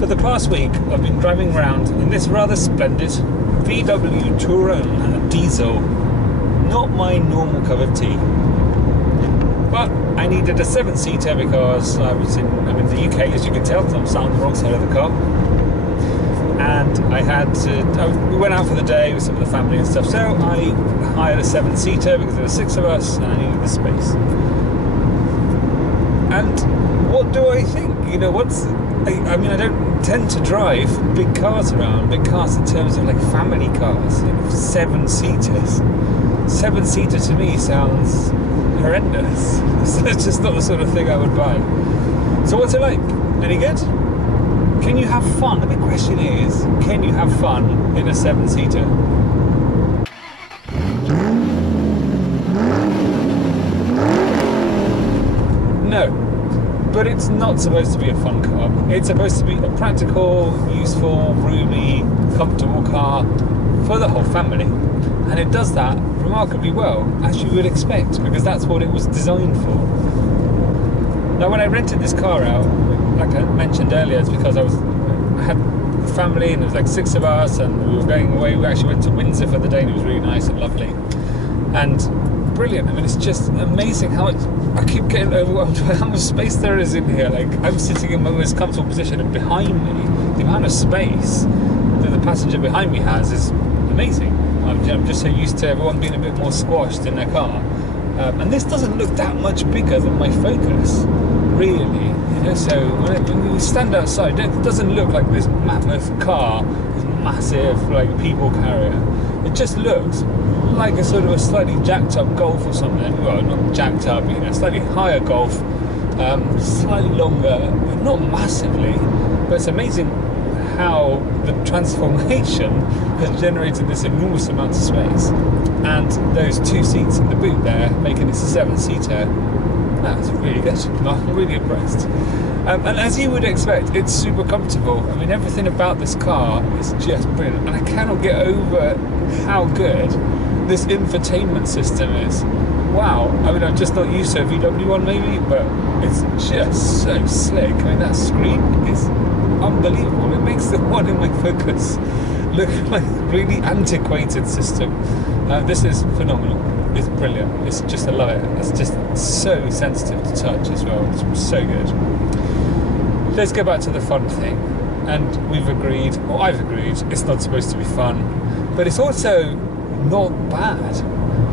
For the past week, I've been driving around in this rather splendid VW Touran diesel. Not my normal cup of tea. But I needed a 7-seater because I'm in the UK, as you can tell, because I'm sat on the wrong side of the car. And we went out for the day with some of the family and stuff, so I hired a 7-seater because there were 6 of us and I needed the space. And what do I think? You know, I mean, I don't tend to drive big cars around, big cars in terms of like family cars, 7-seaters. 7-seater to me sounds horrendous. So it's just not the sort of thing I would buy. So what's it like? Any good? Can you have fun? The big question is, can you have fun in a 7-seater? No, but it's not supposed to be a fun car. It's supposed to be a practical, useful, roomy, comfortable car for the whole family. And it does that remarkably well, as you would expect, because that's what it was designed for. Now, when I rented this car out, like I mentioned earlier, it's because I had a family and there was like 6 of us and we were going away. We actually went to Windsor for the day and it was really nice and lovely and brilliant. I mean, it's just amazing how I keep getting overwhelmed by how much space there is in here. Like, I'm sitting in my most comfortable position and behind me, the amount of space that the passenger behind me has is amazing. I'm just so used to everyone being a bit more squashed in their car. And this doesn't look that much bigger than my Focus, really. You know, so when you stand outside, it doesn't look like this mammoth car, this massive like people carrier. It just looks like a sort of a slightly jacked up Golf or something. Well, not jacked up, you know, slightly higher Golf, slightly longer, not massively. But it's amazing how the transformation has generated this enormous amount of space, and those 2 seats in the boot there making this a 7-seater. That's really good. I'm really impressed. And as you would expect, it's super comfortable. I mean, everything about this car is just brilliant, and I cannot get over how good this infotainment system is. Wow. I mean, I'm just not used to a VW one maybe, but it's just so slick. I mean, that screen is unbelievable. It makes the one in my Focus look like a really antiquated system. This is phenomenal. It's brilliant. It's just, I love it. It's just so sensitive to touch as well. It's so good. Let's go back to the fun thing. And we've agreed, or I've agreed, it's not supposed to be fun, but it's also not bad.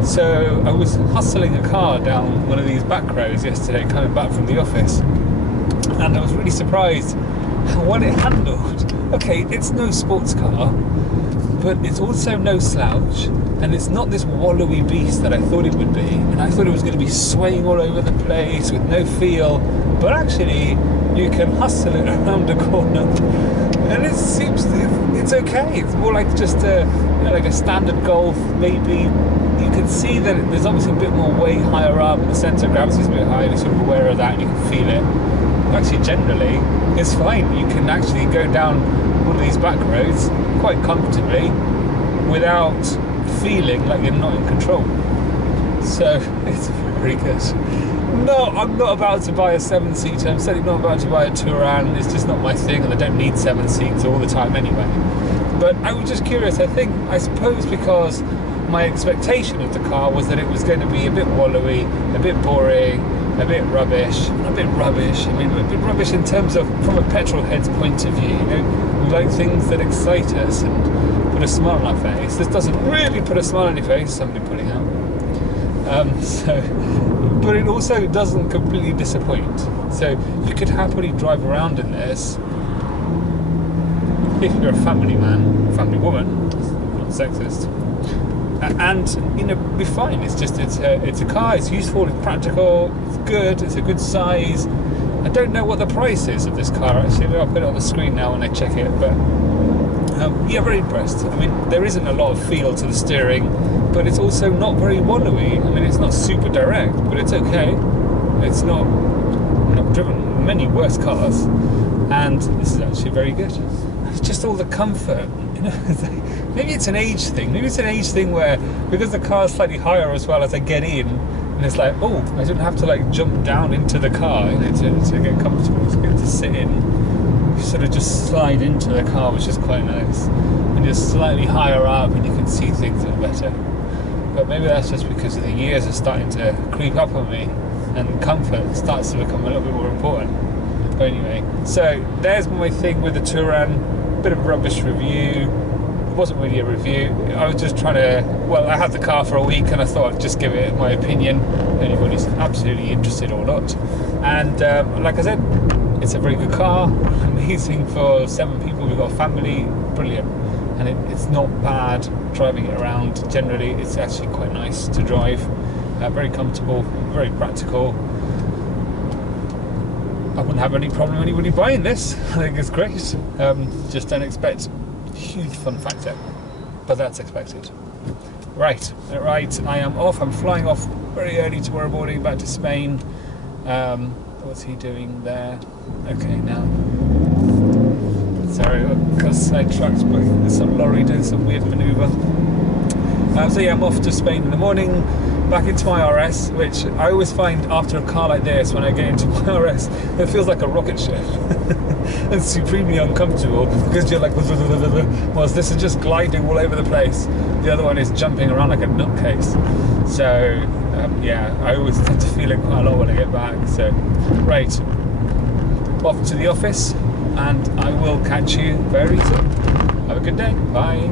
So I was hustling a car down one of these back roads yesterday, coming back from the office, and I was really surprised how well it handled. Okay, it's no sports car, but it's also no slouch, and it's not this wallowy beast that I thought it would be. And I thought it was going to be swaying all over the place with no feel, but actually you can hustle it around a corner, and it seems it's okay. It's more like just like a standard Golf, maybe. You can see that there's obviously a bit more weight higher up, the centre of gravity is a bit higher, you're sort of aware of that, and you can feel it. Actually, generally, it's fine. You can actually go down one of these back roads quite comfortably without feeling like you're not in control. So it's very good. No, I'm not about to buy a 7-seater. I'm certainly not about to buy a Touran. It's just not my thing, and I don't need 7 seats all the time anyway. But I was just curious. I suppose because my expectation of the car was that it was going to be a bit wallowy, a bit boring, a bit rubbish. I mean, a bit rubbish in terms of from a petrol head's point of view. You know, we like things that excite us and put a smile on our face. This doesn't really put a smile on your face. Somebody putting out. But it also doesn't completely disappoint. So you could happily drive around in this if you're a family man, family woman, not sexist. And you know, be fine. It's a car. It's useful. It's practical. It's good. It's a good size. I don't know what the price is of this car. Actually, I'll put it on the screen now when I check it. But yeah, very impressed. I mean, there isn't a lot of feel to the steering, but it's also not very wallowy. I mean, it's not super direct, but it's okay. It's not. I've driven many worse cars, and this is actually very good. It's just all the comfort. You know, maybe it's an age thing. Maybe it's an age thing where, because the car's slightly higher as well, as I get in, and it's like, oh, I didn't have to like jump down into the car, you know, to get comfortable. It's good to sit in. you sort of just slide into the car, which is quite nice. And you're slightly higher up and you can see things a bit better. But maybe that's just because the years are starting to creep up on me and comfort starts to become a little bit more important. But anyway, so there's my thing with the Touran. Bit of a rubbish review. It wasn't really a review. I was just trying to, well, I had the car for a week and I thought I'd just give it my opinion. Anybody's absolutely interested or not. And like I said, it's a very good car, amazing for 7 people. We've got a family, brilliant. And it's not bad driving it around. Generally, it's actually quite nice to drive. Very comfortable, very practical. I wouldn't have any problem anybody buying this. I think it's great. Just don't expect a huge fun factor, but that's expected. Right, I am off. I'm flying off very early tomorrow morning back to Spain. What's he doing there? Okay, now. Sorry, got sidetracked, but there's some lorry doing some weird manoeuvre. So yeah, I'm off to Spain in the morning, back into my RS, which I always find after a car like this, when I get into my RS, it feels like a rocket ship. It's supremely uncomfortable because you're like, whilst this is just gliding all over the place, the other one is jumping around like a nutcase. So yeah, I always tend to feel it quite a lot when I get back. So right, off to the office, and I will catch you very soon. Have a good day. Bye.